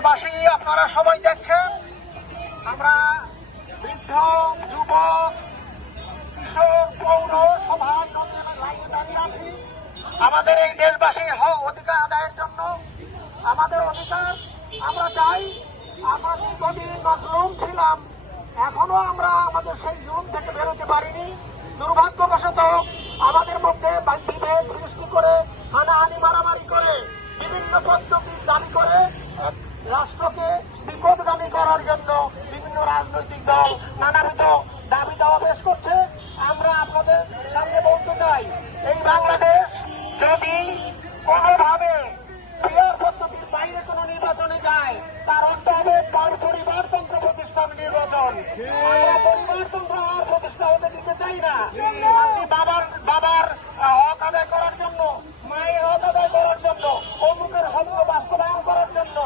দেশবাসী আপনারা সবাই দেখছেন, আমরা বৃদ্ধ, যুবক, কিশোর, পৌর সভায় লাইনে দাঁড়িয়ে আছি আমাদের এই দেশবাসীর অধিকার আদায়ের জন্য। আমাদের অধিকার আমরা চাই। আমরা দীর্ঘদিন মজলুম ছিলাম, এখনো আমরা আমাদের সেই জুলুম থেকে বেরোতে পারিনি। দুর্ভাগ্যবশত আমাদের মধ্যে বিভেদ সৃষ্টি করে, হানাহানি মারামারি করে, বিভিন্ন পদ্ধতির দাবি করে রাষ্ট্রকে বিপদগামী করার জন্য বিভিন্ন রাজনৈতিক দল নানাবিধ দাবি দেওয়া পেশ করছে। আমরা আপনাদের সামনে বলতে চাই, এই বাংলাদেশ যদি কোনোভাবে পিয়ার পদ্ধতির বাইরে কোনো নির্বাচনে যায়, তার অর্থ হবে পরিবারতন্ত্র প্রতিষ্ঠান নির্বাচন। আমরা পরিবারতন্ত্র আর প্রতিষ্ঠা হতে দিতে চাই না। বাবার হক আদায় করার জন্য, মায়ের হক আদায় করার জন্য, অমুকের হক বাস্তবায়ন করার জন্য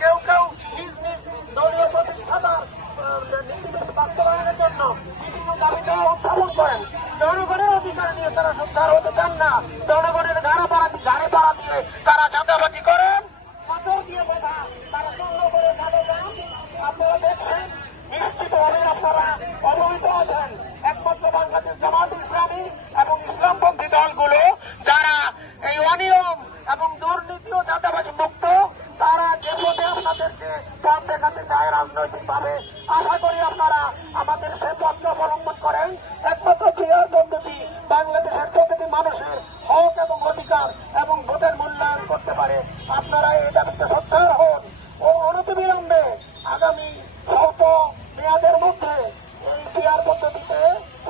কেউ কেউ নিজ নিজ দলীয় প্রতিষ্ঠাতার নীতি বাস্তবায়নের জন্য বিভিন্ন দাবি দেওয়া উত্থাপন করেন। জনগণের অধিকার নিয়ে তারা সোচ্চার হতে চান না। জনগণের গাড়ি পাড়া দিয়ে তারা চাঁদাবাজি করেন, পাথর দিয়ে বোঝা তারা সঙ্গ করে চাঁদা যান। আপনারা দেখছেন, নিশ্চিতভাবে আপনারা অবহিত আছেন, একমাত্র বাংলাদেশ জামাত ইসলামী এবং ইসলামপন্থী দলগুলো যারা এই অনিয়ম এবং দুর্নীতি ও চাঁদাবাজি মুক্ত, তারা যে পথে আপনাদেরকে পথ দেখাতে চায় রাজনৈতিকভাবে, আশা করি আপনারা আমাদের সে পথকে অবলম্বন করেন। একমাত্র পিয়ার পদ্ধতি বাংলাদেশের প্রতিটি মানুষের হক এবং অধিকার এবং ভোটের মূল্যায়ন করতে পারে। আপনারা এই দাবিতে সোচ্চার হন ও অনতিবিলম্বে আগামী স্বল্প মেয়াদের মধ্যে এই পিয়ার পদ্ধতিতে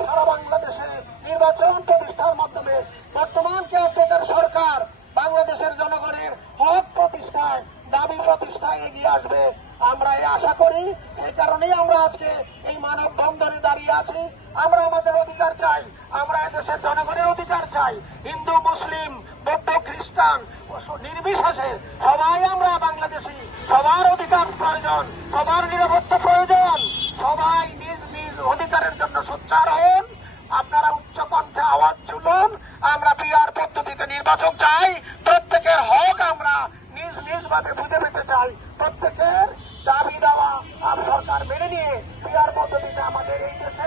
সারা বাংলাদেশে নির্বাচন প্রতিষ্ঠার মাধ্যমে বর্তমান কেয়ারটেকার সরকার বাংলাদেশের জনগণের হক প্রতিষ্ঠায়, দাবি প্রতিষ্ঠায় এগিয়ে আসবে। আমরা এই আশা করি। এই কারণেই আমরা আজকে এই মানববন্ধনে দাঁড়িয়ে আছি। আমরা আমাদের অধিকার চাই, আমরা এদেশের জনগণের অধিকার চাই। হিন্দু, মুসলিম, বৌদ্ধ, খ্রিস্টান নির্বিশেষে সবাই আমরা বাংলাদেশি। সবার অধিকার প্রয়োজন, সবার নিরাপত্তা প্রয়োজন। সবাই নিজ নিজ অধিকারের জন্য সোচ্চার হন। আপনারা উচ্চ কণ্ঠে আওয়াজ তুলুন। আমরা পিয়ার পদ্ধতিতে নির্বাচন চাই। প্রত্যেকের হক আমরা নিজ নিজ ভাবে বুঝে পেতে চাই। প্রত্যেকের দাবি দেওয়া সরকার মেনে নিয়ে পিয়ার পদ্ধতিতে আমাদের এই দেশে